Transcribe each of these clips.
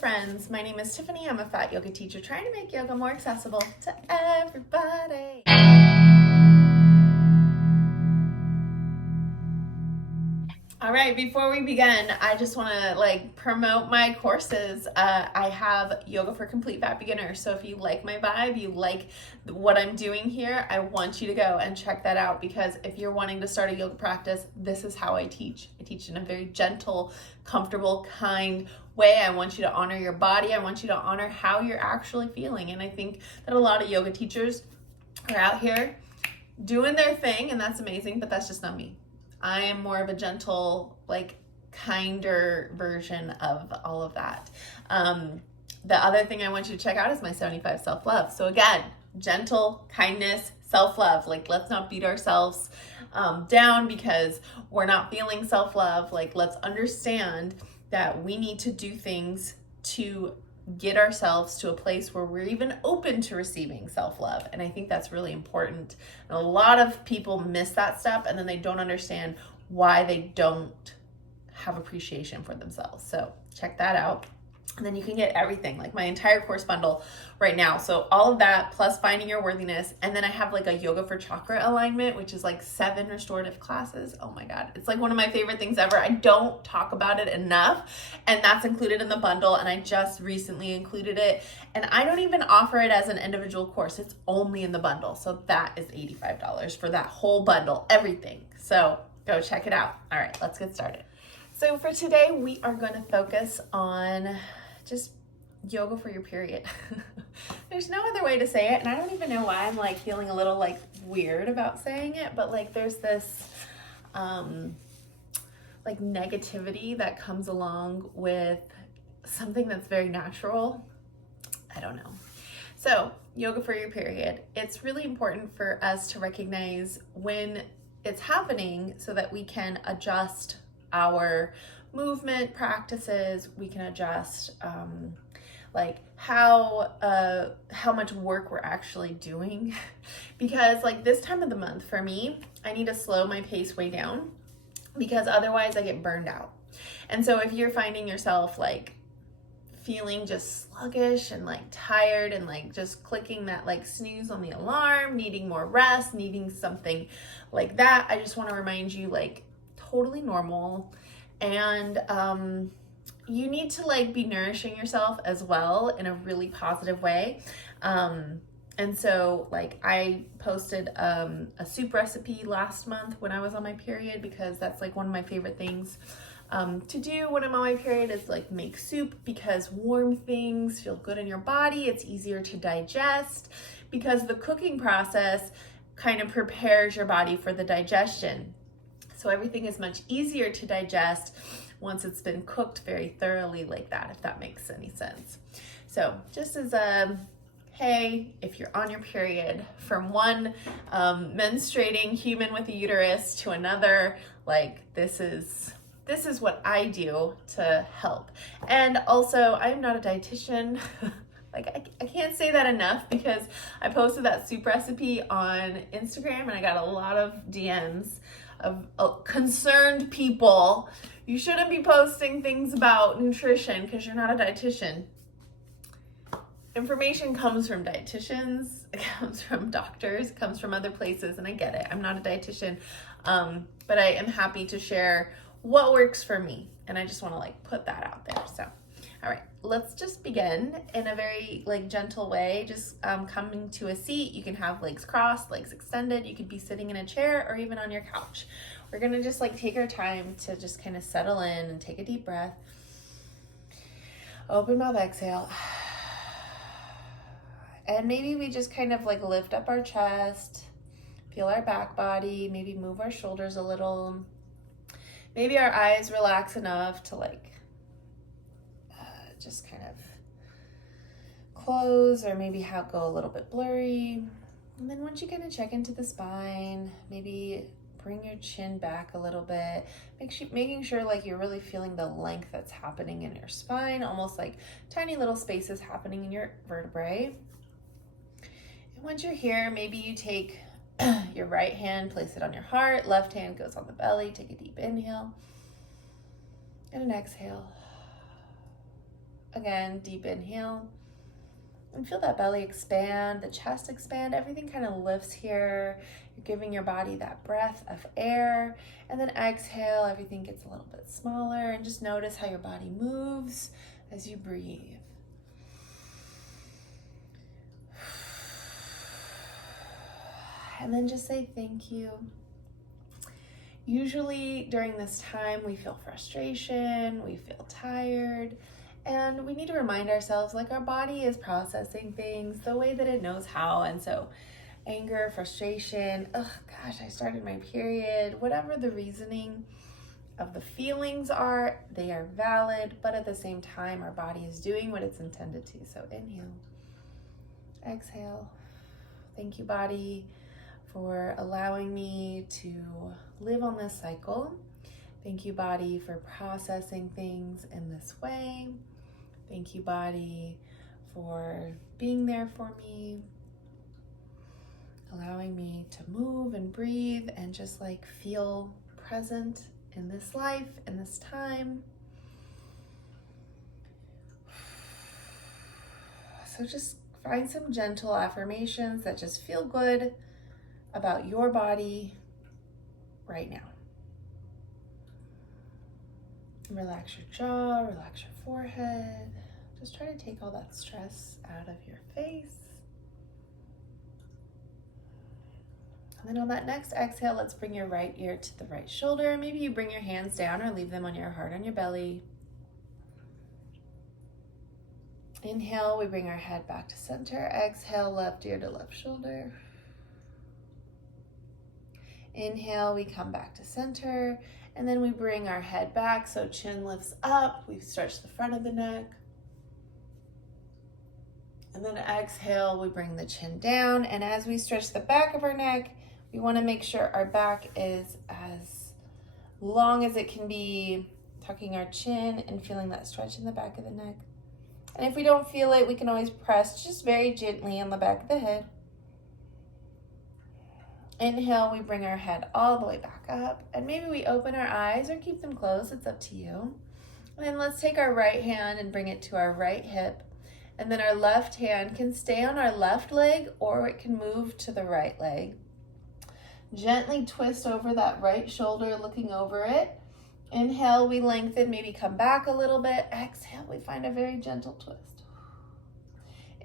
friends. My name is Tiffany. I'm a fat yoga teacher trying to make yoga more accessible to everybody. All right, before we begin, I just want to promote my courses. I have Yoga for Complete Fat Beginners. So if you like my vibe, you like what I'm doing here, I want you to go and check that out, because if you're wanting to start a yoga practice, this is how I teach. I teach in a very gentle, comfortable, kind way. I want you to honor your body. I want you to honor how you're actually feeling. And I think that a lot of yoga teachers are out here doing their thing, and that's amazing, but that's just not me. I am more of a gentle, kinder version of all of that. The other thing I want you to check out is my 75 self-love. So again, gentle, kindness, self-love. Let's not beat ourselves down because we're not feeling self-love. Let's understand that we need to do things to get ourselves to a place where we're even open to receiving self-love. And I think that's really important. And a lot of people miss that step, and then they don't understand why they don't have appreciation for themselves. So check that out. And then you can get everything, like my entire course bundle right now. So all of that plus finding your worthiness. And then I have a yoga for chakra alignment, which is 7 restorative classes. Oh my God. It's one of my favorite things ever. I don't talk about it enough, and that's included in the bundle. And I just recently included it, and I don't even offer it as an individual course. It's only in the bundle. So that is $85 for that whole bundle, everything. So go check it out. All right, let's get started. So for today, we are going to focus on just yoga for your period. There's no other way to say it, and I don't even know why I'm feeling a little weird about saying it, but there's this negativity that comes along with something that's very natural. I don't know. So yoga for your period, it's really important for us to recognize when it's happening so that we can adjust our movement practices. We can adjust how much work we're actually doing, because this time of the month for me, I need to slow my pace way down, because otherwise I get burned out. And so if you're finding yourself feeling just sluggish and tired and just clicking that snooze on the alarm, needing more rest, needing something like that, I just want to remind you totally normal. And you need to be nourishing yourself as well in a really positive way. And so I posted a soup recipe last month when I was on my period, because that's one of my favorite things to do when I'm on my period is make soup, because warm things feel good in your body. It's easier to digest because the cooking process kind of prepares your body for the digestion. So everything is much easier to digest once it's been cooked very thoroughly like that, if that makes any sense. So just as hey, if you're on your period, from one menstruating human with a uterus to another, this is what I do to help. And also, I'm not a dietitian. I can't say that enough, because I posted that soup recipe on Instagram and I got a lot of DMs of concerned people. You shouldn't be posting things about nutrition because you're not a dietitian. Information comes from dietitians, it comes from doctors, it comes from other places, and I get it. I'm not a dietitian, but I am happy to share what works for me, and I just want to put that out there. So all right, let's just begin in a very gentle way. Just coming to a seat. You can have legs crossed, legs extended. You could be sitting in a chair or even on your couch. We're gonna just take our time to just kind of settle in and take a deep breath. Open mouth, exhale. And maybe we just kind of lift up our chest, feel our back body, maybe move our shoulders a little. Maybe our eyes relax enough to just kind of close, or maybe go a little bit blurry. And then once you kind of check into the spine, maybe bring your chin back a little bit, making sure you're really feeling the length that's happening in your spine, almost tiny little spaces happening in your vertebrae. And once you're here, maybe you take your right hand, place it on your heart, left hand goes on the belly. Take a deep inhale and an exhale. Again, deep inhale. And feel that belly expand, the chest expand, everything kind of lifts here. You're giving your body that breath of air. And then exhale, everything gets a little bit smaller. And just notice how your body moves as you breathe. And then just say thank you. Usually during this time, we feel frustration, we feel tired, and we need to remind ourselves like our body is processing things the way that it knows how. And so anger, frustration, oh gosh, I started my period, whatever the reasoning of the feelings are, they are valid, but at the same time, our body is doing what it's intended to. So inhale, exhale. Thank you, body, for allowing me to live on this cycle. Thank you, body, for processing things in this way. Thank you, body, for being there for me, allowing me to move and breathe and just like feel present in this life, in this time. So just find some gentle affirmations that just feel good about your body right now. Relax your jaw, relax your forehead. Just try to take all that stress out of your face. And then on that next exhale, let's bring your right ear to the right shoulder. Maybe you bring your hands down or leave them on your heart, on your belly. Inhale, we bring our head back to center. Exhale, left ear to left shoulder. Inhale, we come back to center, and then we bring our head back, so chin lifts up, we stretch the front of the neck. And then exhale, we bring the chin down, and as we stretch the back of our neck, we want to make sure our back is as long as it can be, tucking our chin and feeling that stretch in the back of the neck. And if we don't feel it, we can always press just very gently on the back of the head. Inhale, we bring our head all the way back up, and maybe we open our eyes or keep them closed, it's up to you. And then let's take our right hand and bring it to our right hip, and then our left hand can stay on our left leg or it can move to the right leg. Gently twist over that right shoulder, looking over it. Inhale, we lengthen, maybe come back a little bit. Exhale, we find a very gentle twist.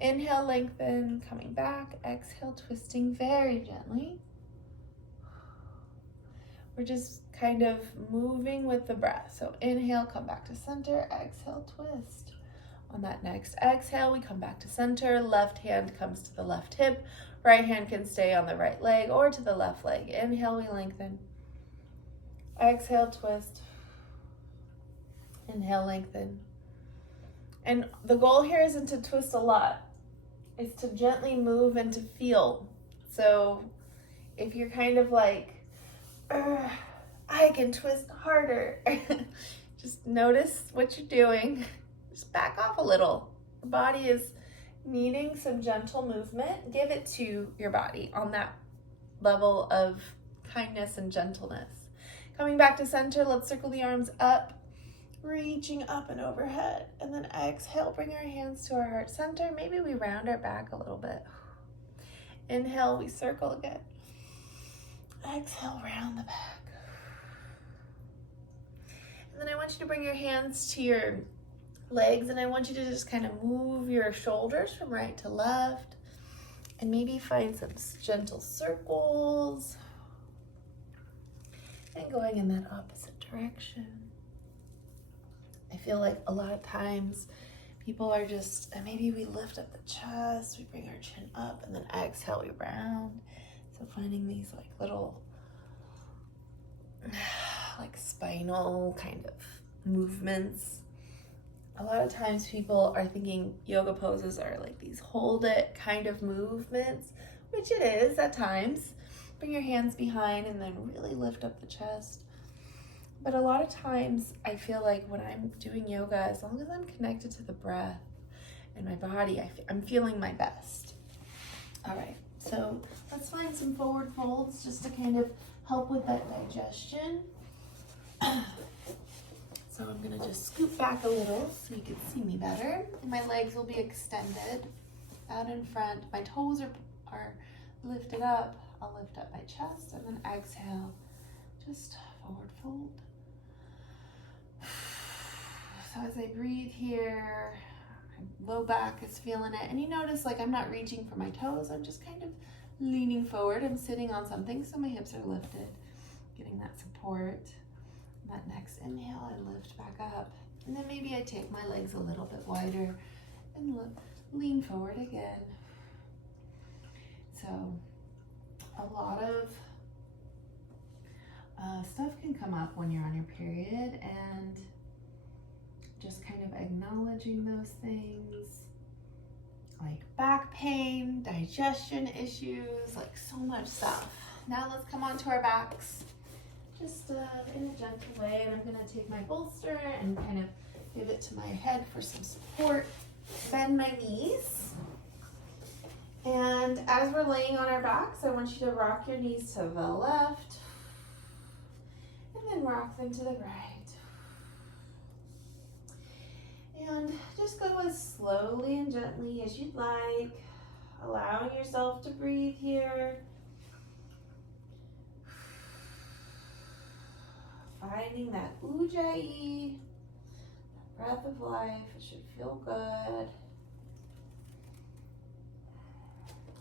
Inhale, lengthen, coming back. Exhale, twisting very gently. We're just kind of moving with the breath. So inhale, come back to center. Exhale, twist. On that next exhale, we come back to center. Left hand comes to the left hip. Right hand can stay on the right leg or to the left leg. Inhale, we lengthen. Exhale, twist. Inhale, lengthen. And the goal here isn't to twist a lot. It's to gently move and to feel. So if you're kind of like, I can twist harder. Just notice what you're doing. Just back off a little. The body is needing some gentle movement. Give it to your body on that level of kindness and gentleness. Coming back to center, let's circle the arms up, reaching up and overhead. And then exhale, bring our hands to our heart center. Maybe we round our back a little bit. Inhale, we circle again. Exhale, round the back. And then I want you to bring your hands to your legs, and I want you to just kind of move your shoulders from right to left, and maybe find some gentle circles, and going in that opposite direction. I feel like a lot of times people are just, and maybe we lift up the chest, we bring our chin up, and then exhale, we round. So finding these like little, like spinal kind of movements. A lot of times people are thinking yoga poses are like these hold it kind of movements, which it is at times. Bring your hands behind and then really lift up the chest. But a lot of times I feel like when I'm doing yoga, as long as I'm connected to the breath and my body, I'm feeling my best. All right. So let's find some forward folds just to kind of help with that digestion. So I'm gonna just scoot back a little so you can see me better. My legs will be extended out in front. My toes are lifted up. I'll lift up my chest and then exhale. Just forward fold. So as I breathe here, my low back is feeling it. And you notice like I'm not reaching for my toes. I'm just kind of leaning forward. I'm sitting on something so my hips are lifted, getting that support. That next inhale, I lift back up. And then maybe I take my legs a little bit wider and lean forward again. So a lot of stuff can come up when you're on your period, and just kind of acknowledging those things like back pain, digestion issues, like so much stuff. Now let's come onto our backs just in a gentle way, and I'm going to take my bolster and kind of give it to my head for some support. Bend my knees. And as we're laying on our backs, I want you to rock your knees to the left and then rock them to the right. And just go as slowly and gently as you'd like, allowing yourself to breathe here. Finding that ujjayi, that breath of life. It should feel good.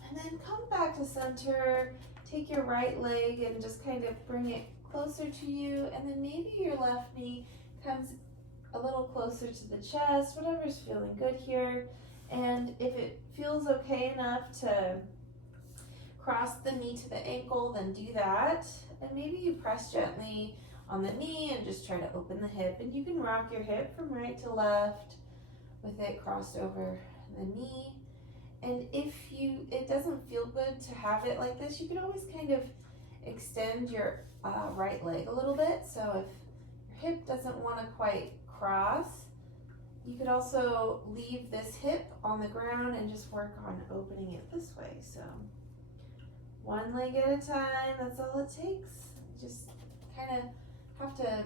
And then come back to center. Take your right leg and just kind of bring it closer to you. And then maybe your left knee comes a little closer to the chest, whatever's feeling good here. And if it feels okay enough to cross the knee to the ankle, then do that. And maybe you press gently on the knee and just try to open the hip. And you can rock your hip from right to left with it crossed over the knee. And if it doesn't feel good to have it like this, you can always kind of extend your right leg a little bit. So if your hip doesn't want to quite cross, you could also leave this hip on the ground and just work on opening it this way. So one leg at a time, that's all it takes. Just kind of have to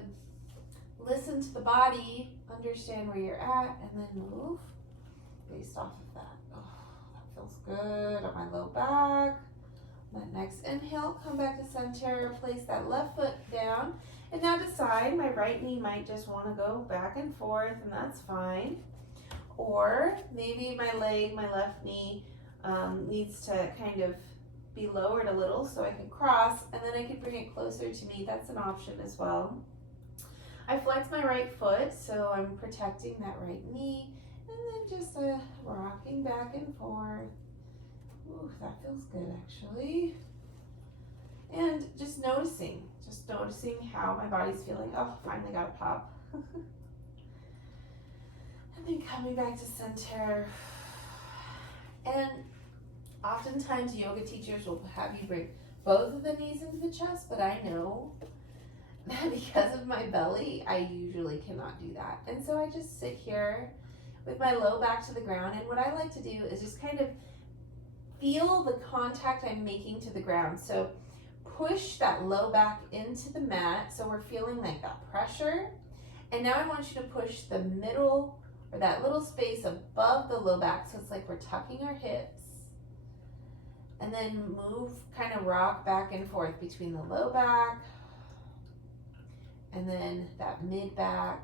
listen to the body, understand where you're at, and then move based off of that. Oh, that feels good on my low back. That next inhale, come back to center, place that left foot down, and now decide, my right knee might just want to go back and forth, and that's fine. Or maybe my leg, my left knee needs to kind of be lowered a little so I can cross, and then I can bring it closer to me. That's an option as well. I flex my right foot, so I'm protecting that right knee, and then just rocking back and forth. Ooh, that feels good actually. And just noticing how my body's feeling. Oh, finally got a pop. And then coming back to center. And oftentimes yoga teachers will have you bring both of the knees into the chest, but I know that because of my belly, I usually cannot do that. And so I just sit here with my low back to the ground, and what I like to do is just kind of feel the contact I'm making to the ground. So push that low back into the mat, so we're feeling like that pressure. And now I want you to push the middle, or that little space above the low back, so it's like we're tucking our hips. And then move, kind of rock back and forth between the low back and then that mid back.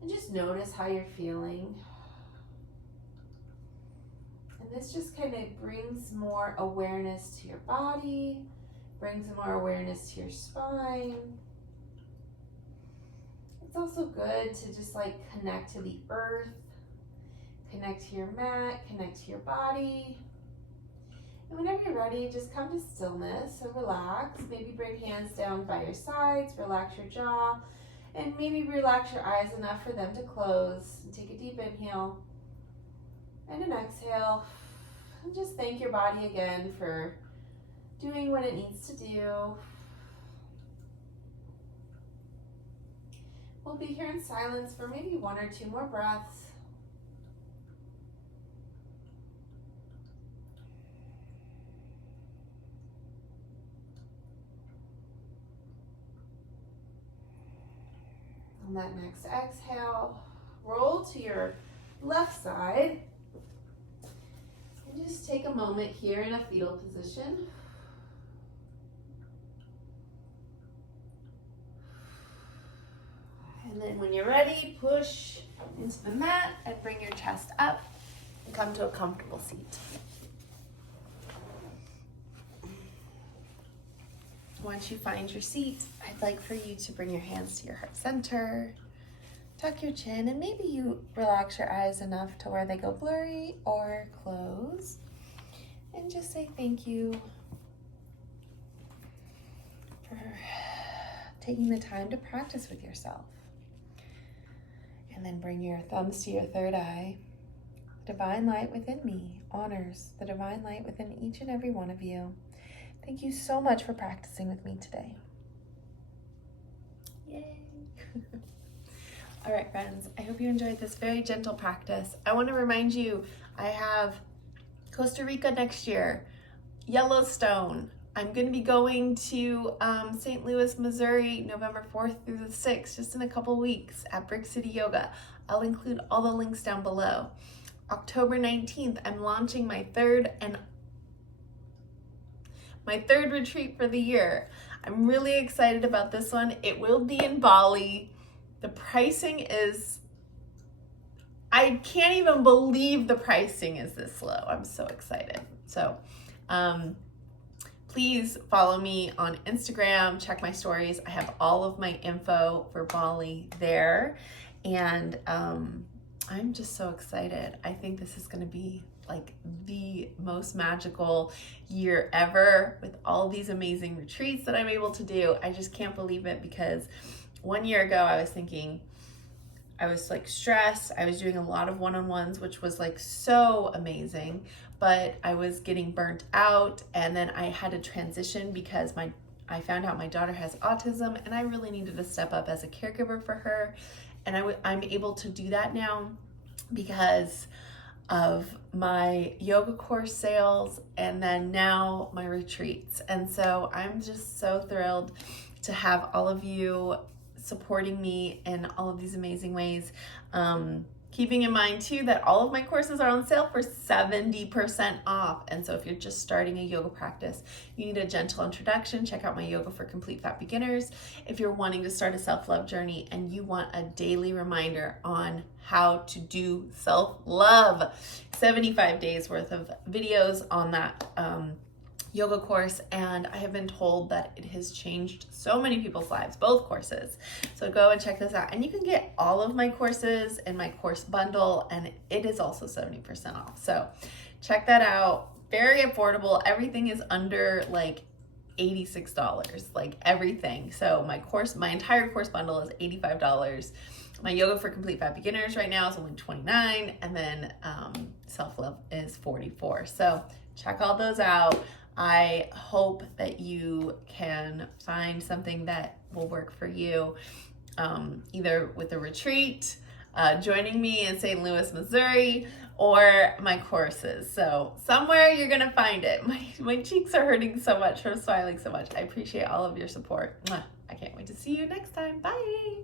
And just notice how you're feeling. And this just kind of brings more awareness to your body, brings more awareness to your spine. It's also good to just like connect to the earth, connect to your mat, connect to your body. And whenever you're ready, just come to stillness. So relax, maybe bring hands down by your sides, relax your jaw, and maybe relax your eyes enough for them to close. And take a deep inhale and an exhale. And just thank your body again for doing what it needs to do. We'll be here in silence for maybe 1 or 2 more breaths. On that next exhale, roll to your left side. And just take a moment here in a fetal position. And then when you're ready, push into the mat and bring your chest up and come to a comfortable seat. Once you find your seat, I'd like for you to bring your hands to your heart center, tuck your chin, and maybe you relax your eyes enough to where they go blurry or close. And just say thank you for taking the time to practice with yourself. And then bring your thumbs to your third eye. The divine light within me honors the divine light within each and every one of you. Thank you so much for practicing with me today. Yay! All right, friends, I hope you enjoyed this very gentle practice. I want to remind you, I have Costa Rica next year, Yellowstone. I'm going to be going to St. Louis, Missouri, November 4th through the 6th, just in a couple weeks at Brick City Yoga. I'll include all the links down below. October 19th, I'm launching my third retreat for the year. I'm really excited about this one. It will be in Bali. The pricing is, I can't even believe the pricing is this low. I'm so excited. So please follow me on Instagram, check my stories. I have all of my info for Bali there. And I'm just so excited. I think this is gonna be like the most magical year ever with all these amazing retreats that I'm able to do. I just can't believe it, because 1 year ago I was thinking, I was like stressed. I was doing a lot of one-on-ones, which was like so amazing, but I was getting burnt out. And then I had to transition because I found out my daughter has autism and I really needed to step up as a caregiver for her. And I'm able to do that now because of my yoga course sales and then now my retreats. And so I'm just so thrilled to have all of you supporting me in all of these amazing ways. Keeping in mind too that all of my courses are on sale for 70% off. And so if you're just starting a yoga practice, you need a gentle introduction, check out my Yoga for Complete Fat Beginners. If you're wanting to start a self-love journey and you want a daily reminder on how to do self-love, 75 days worth of videos on that yoga course, and I have been told that it has changed so many people's lives, both courses. So go and check this out. And you can get all of my courses in my course bundle, and it is also 70% off. So check that out. Very affordable. Everything is under like $86, like everything. So my entire course bundle is $85. My Yoga for Complete Fat Beginners right now is only $29, and then self-love is $44. So check all those out. I hope that you can find something that will work for you, either with a retreat, joining me in St. Louis, Missouri, or my courses. So somewhere you're gonna find it. My cheeks are hurting so much from smiling so much. I appreciate all of your support. Mwah. I can't wait to see you next time. Bye.